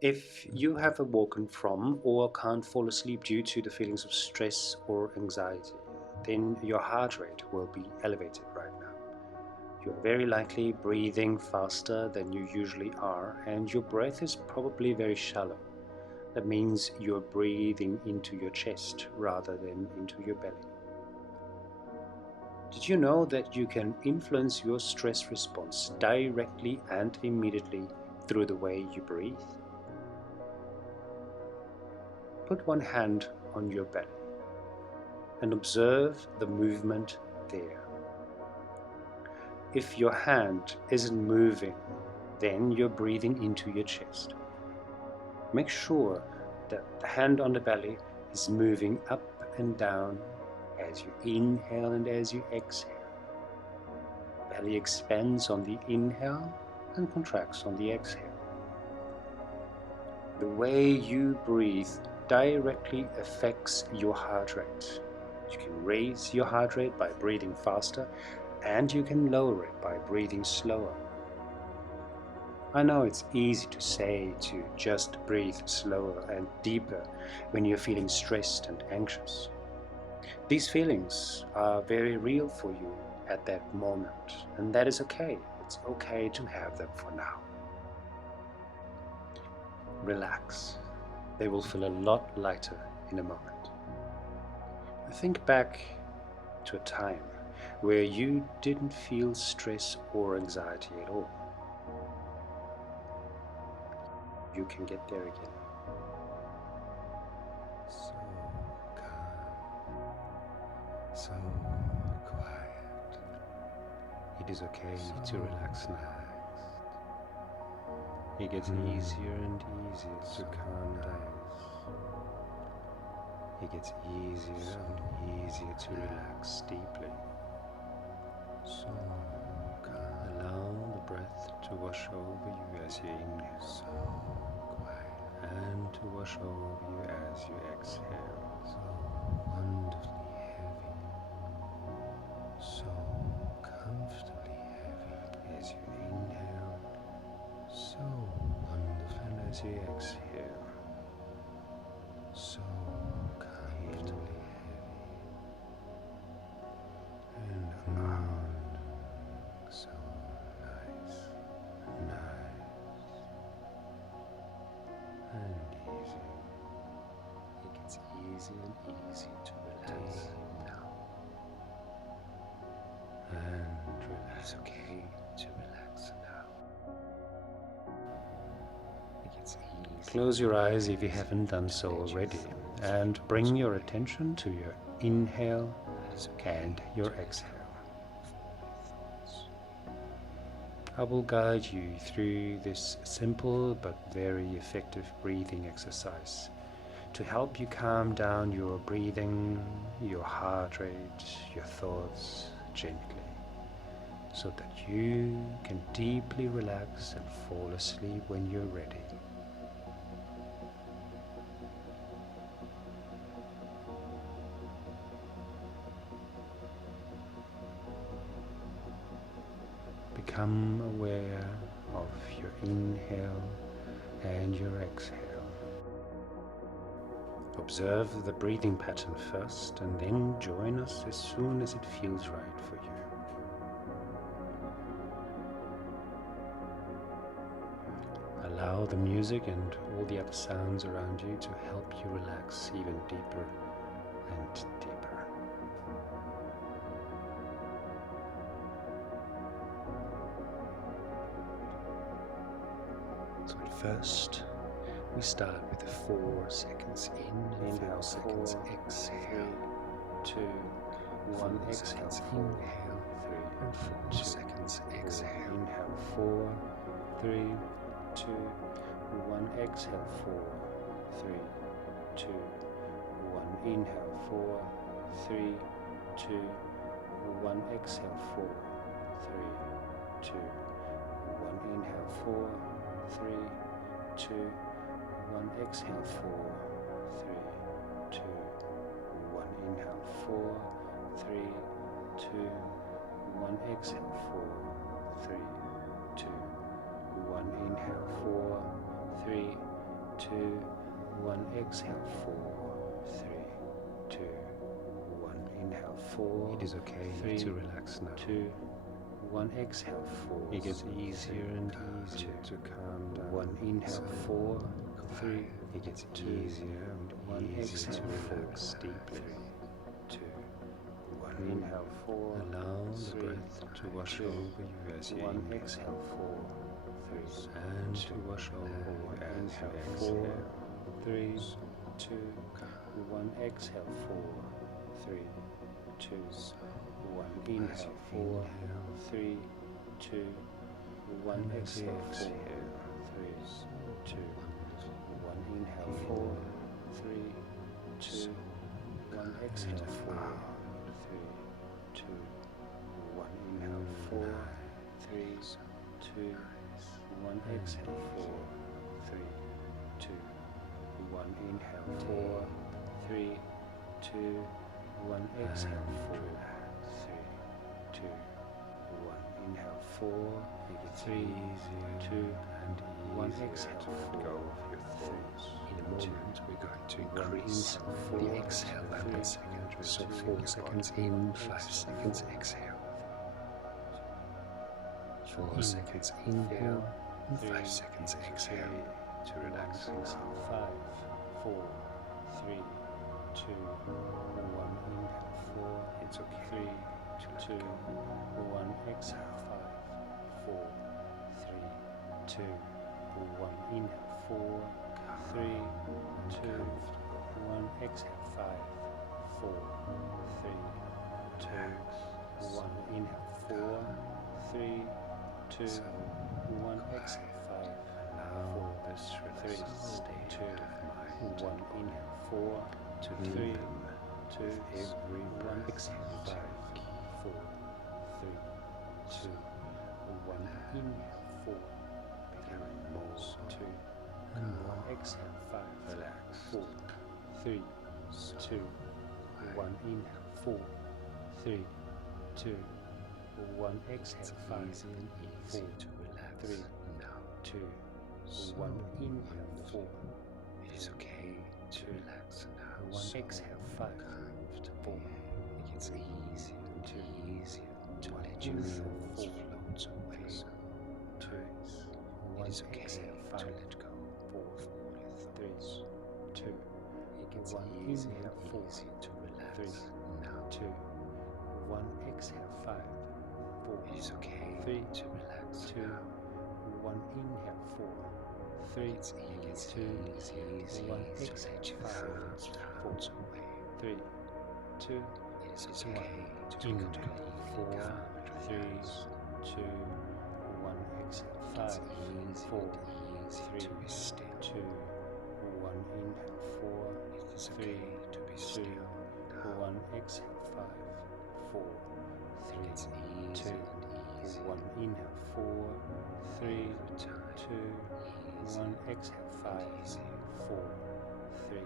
If you have awoken from or can't fall asleep due to the feelings of stress or anxiety, then your heart rate will be elevated right now. You're very likely breathing faster than you usually are, and your breath is probably very shallow. That means you're breathing into your chest rather than into your belly. Did you know that you can influence your stress response directly and immediately through the way you breathe? Put one hand on your belly and observe the movement there. If your hand isn't moving, then you're breathing into your chest. Make sure that the hand on the belly is moving up and down as you inhale and as you exhale. Belly expands on the inhale and contracts on the exhale. The way you breathe directly affects your heart rate. You can raise your heart rate by breathing faster, and you can lower it by breathing slower. I know it's easy to say to just breathe slower and deeper when you're feeling stressed and anxious. These feelings are very real for you at that moment, and that is okay. It's okay to have them for now. Relax. They will feel a lot lighter in a moment. Think back to a time where you didn't feel stress or anxiety at all. You can get there again. So calm, so quiet. It is okay to relax now. It gets easier and easier to calm down. It gets easier and easier to relax deeply. So calm. Allow the breath to wash over you as you inhale. So quiet. And to wash over you as you exhale. So wonderfully heavy. So comfortably heavy as you inhale. So wonderful. And as you exhale. So comfortably heavy. And out. So nice. Nice. And easy. It gets easier and easy to relax now. And relax. It's okay to relax now. It gets easy. Close your eyes if you haven't done so already, and bring your attention to your inhale and your exhale. I will guide you through this simple but very effective breathing exercise to help you calm down your breathing, your heart rate, your thoughts gently, so that you can deeply relax and fall asleep when you're ready. Become aware of your inhale and your exhale. Observe the breathing pattern first, and then join us as soon as it feels right for you. Allow the music and all the other sounds around you to help you relax even deeper and deeper. So at first, we start with the 4 seconds in and 4 seconds exhale, 2, 1 exhale, 4, inhale, 3 and 4 seconds exhale, inhale, 4, 3, 2, 1 exhale, 4, 3, 2, 1 inhale, 4, 3, 2, 1 exhale, 4, 3, 2, 1 inhale, 4, 3, 2, 1 exhale, 4, 3, 2, 1 inhale, 4, 3, 2, 1 exhale, 4, 3, 2, 1 inhale, 4, 3, 2, 1, exhale, 4, 3, 2, 1, inhale, 4. It is okay 3, to relax now. 2, 1, exhale, 4. It gets easier and easier to calm down. 1, inhale, 4, 3, it gets easier and 1, exhale, to relax deeply. 2, 1, inhale, 4. Allow the breath to wash over you as you 1, exhale, 4, 3, and to wash over you as you exhale. 3, 2, 1, exhale, 4, 3, 2, 1, inhale, 4, 3, 2, 1, exhale, 4, 3, 2, 1, inhale, 4, 3, 2, 1, exhale, 4, 3, 2, 1, inhale, 4, 3, 2, 1, exhale, 4, 3, 2, 1, inhale, 4, 3, 2, 1, exhale, 4, 3, 2, 1, inhale, 4, 3, 2, 1, exhale, to let go of your thoughts. In a moment, we're going to increase the exhale per second. So 4 seconds in, 5 seconds exhale. 4 seconds inhale, and 5 seconds exhale to relax. 5, 4, 3, 2, 1, inhale, 4, it's okay. 3, 2, 1, exhale, 5, 4, 3, 2, 1, inhale, 4, 3, 2, 1, exhale, 5, 4, 3, 2, 1, inhale, 4, 3, 2, 1, exhale, 5, 4, 3, 2, 1, inhale, 4, 3, 2, every 1, exhale, 5, 4, 3, 2, 1, inhale, 4, becoming more, 2, 1, exhale, 5, relax, 4, 3, 2, 1, inhale, 4, 3, 2, 1, exhale, 5, 4, 3, 2, 1, inhale, 4. It is okay to relax now. 1, exhale, 5, 4. It gets easier and easier to let your thoughts float away. 2, 1, it is okay to let go of all your thoughts. 3, 2, it gets easier and easier to relax now. 2, 1, exhale, 5, 4. It is okay 3, to relax 2, now. 1, inhale, 4. 3, it's easy, 2, 1, exhale, 5, 4, 3, 2, it is okay to become completely 4, 3, 2, 1, exhale, 5, 4, 3, 2, 1, inhale, 4, it is okay to be still, 1, exhale, 5, 4, 3, 2, 1, inhale, 4, 3, 2, 1, exhale, 5, 4, 3,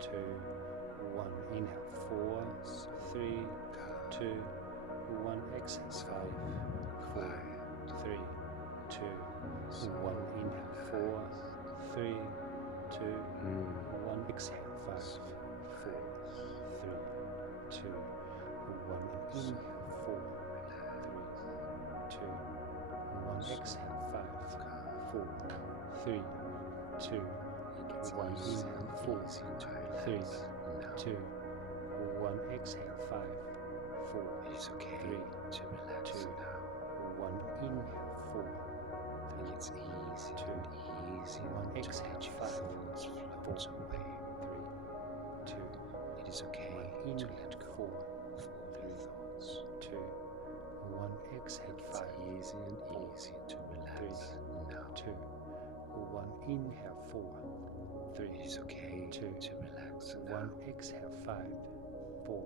2, 1, inhale, 4, 3, 2, 1, exhale, 5, 4, 3, 2, 1, inhale, 4, 3, 2, 1, exhale, 5, 4, 3, 2, 1, inhale, 4, 3, 2, 1, exhale, 5, 4, 3, 2, 1, inhale, 4, 3, 2, 1, exhale, 5, 4, it is okay 3, to relax 2, now. 1, inhale, 4, it's easy 2, and easy 1, exhale, 5, 4, 3, 2, it is okay to let go of all your thoughts. 2, 1, exhale, 5, easy and easy to relax 3, now. 2, 1, inhale, 4, 3, it is okay 2, to relax 1, exhale, 5, 4,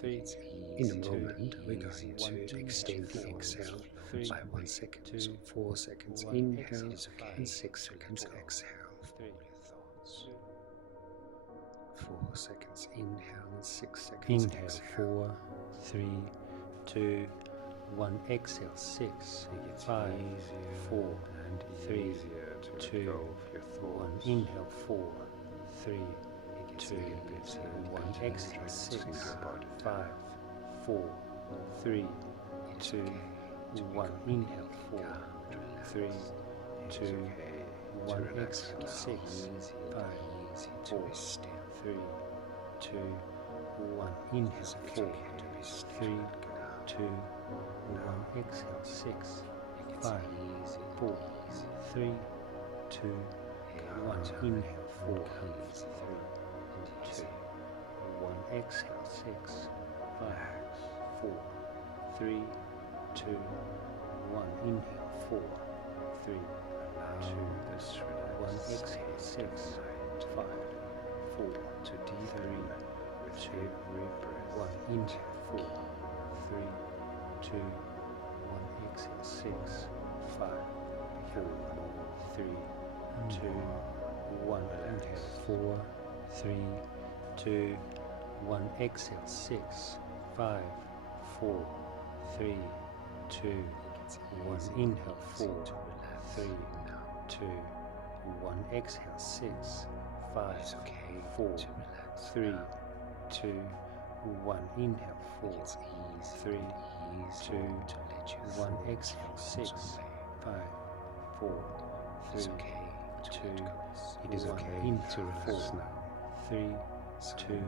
3, it's easy. In a moment, we're going to extend the exhale by 1 second. So 4 seconds inhale and 6 seconds exhale for all your thoughts. 4 seconds inhale and 6 seconds exhale. 4, 3, 2, 1, exhale, 6, 5, 4, and 3, to 2, let go of your 1. thoughts. Inhale, 4, 3, It gets 2, a little bit 1. Exhale, 6, your body 5, 4, 3, It's 2, okay to 1. be Inhale, 4, calm and relaxed. 3, It's 2, okay to 1. relax Exhale, now. 6, Easy 5, to 4, be still. 3, 2, 1. Inhale, It's 4, okay to be still 3, and calm. 2, 1. Exhale, 6, It's 5, easy, 4, easy. 3, 2, 1. Inhale, 4, 3, 2, 1. Exhale, 6, 5, 4, 3, 2, 1. Inhale, 4, 3, 2, This 1. relaxed Exhale, state 6, of mind 5, 4, to 3, deepen with 2, every breath. 1. Inhale, 4, 3, 2, 1. Exhale, 6, 5, 4, 3, 2, 1. Inhale, 4, 3, 2, 1. Exhale, 6, 5, 4, 3, 2, 1. Inhale, 4, 3, 2, 1. Exhale, 6, 5, It's okay 4, to relax 3, now. 2, 1. Inhale, 4, It's easy 3, and easy 2, to let your 1. thoughts Exhale, float 6, away. 5, 4, It's 3, okay to 2, let go. It is 1. okay Inhale, to relax 4, now. 3, So 2,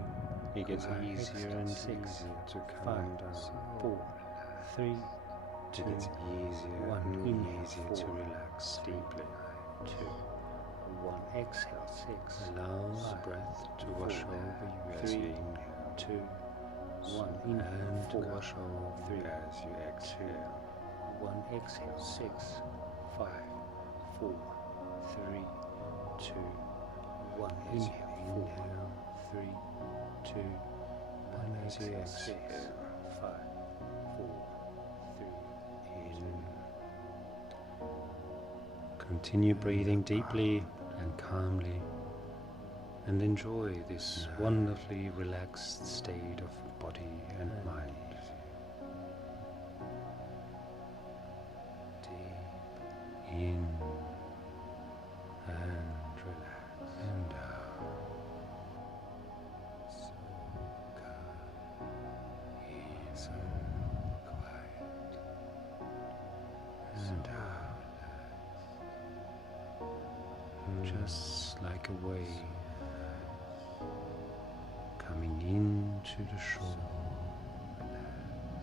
it gets 1. easier Exhale, and 6, easier to 5, calm down. 4, 3, 2, It gets easier 1. and Inhale, easier 4, to relax 3, deeply. 2, 1. Exhale, 6, Allow the 5, breath to 4, wash over you as 3, you inhale 2, 1. Inhale, and to 4, wash over 3, you as you 2, exhale. 1. Exhale, 6, 5, 4, 3, 2, 1. As you Inhale, 4, inhale 3, 2, 1. and as you Exhale, 6, exhale. 5, 4, 3, In. Continue breathing deeply and calmly, and enjoy this wonderfully relaxed state of body and mind. Deep in and relax and out. So calm, so quiet and out. Just like a wave coming into the shore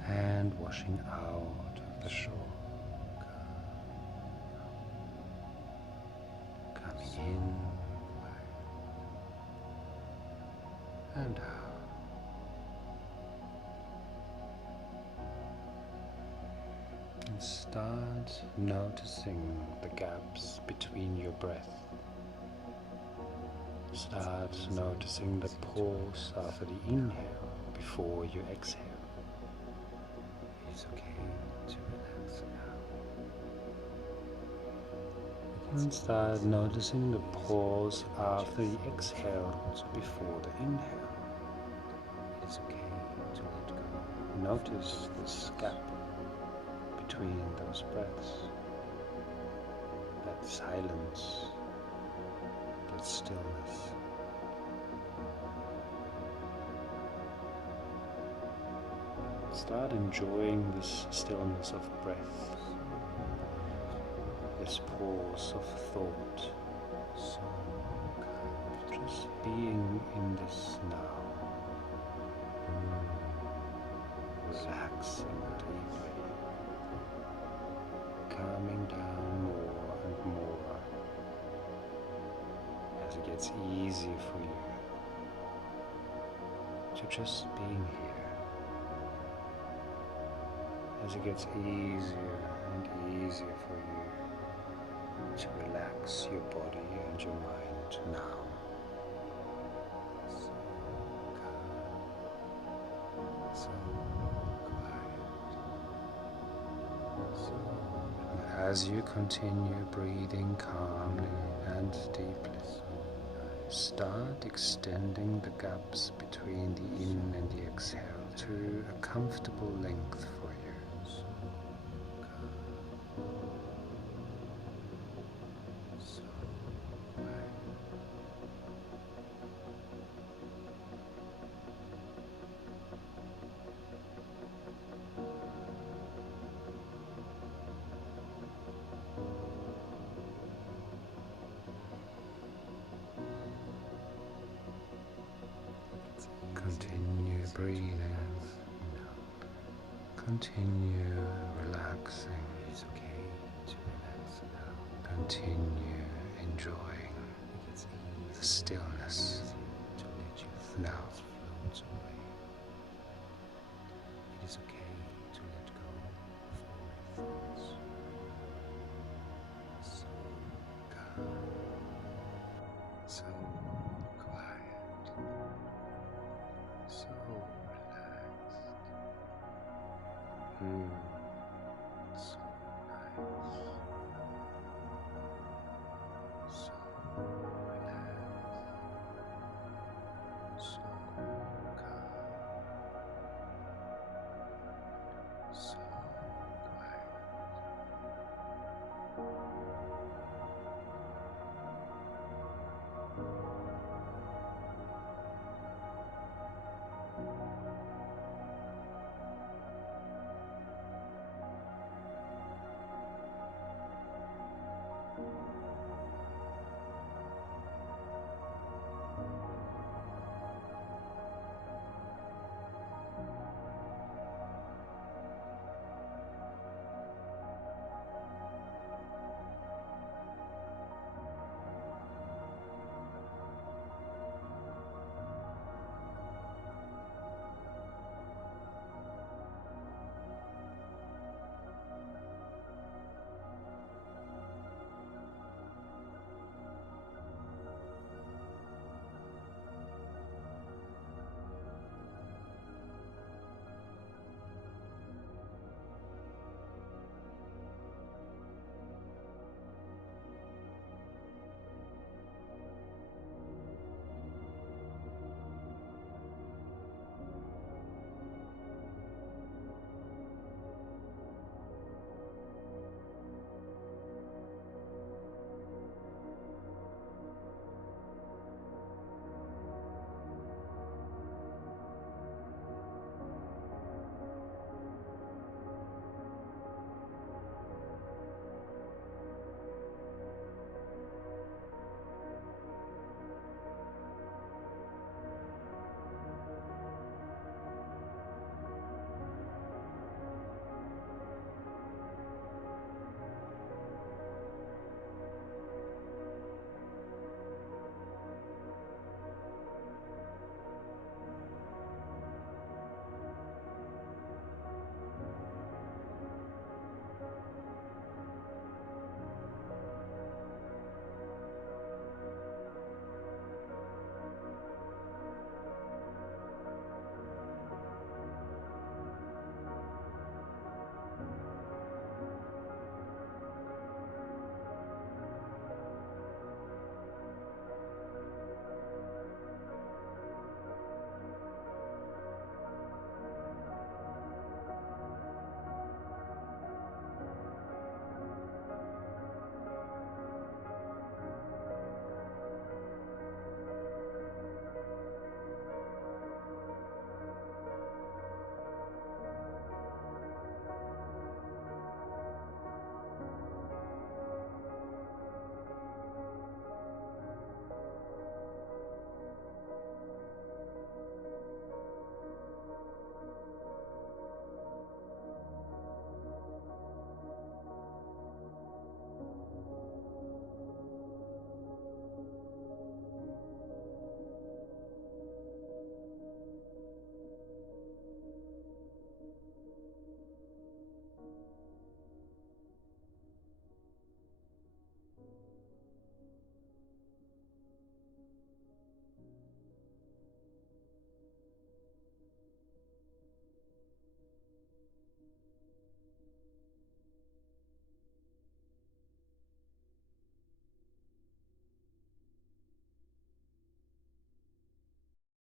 and washing out of the shore. Coming in and out. And start noticing the gaps between your breath. Start noticing the pause after the inhale before you exhale. It's okay to relax now. And start noticing the pause after the exhale before the inhale. It is okay to let go. Notice this gap between those breaths, that silence, that stillness. Start enjoying this stillness of breath, this pause of thought, just being in this now, relaxing deeply, calming down more and more as it gets easier for you to just being here. As it gets easier and easier for you to relax your body and your mind now. So calm, so quiet. And as you continue breathing calmly and deeply, start extending the gaps between the in and the exhale to a comfortable length for you. So breathing. Continue relaxing. It's okay to relax now. Continue enjoying It's the easy stillness to let your now. thoughts float away. It is okay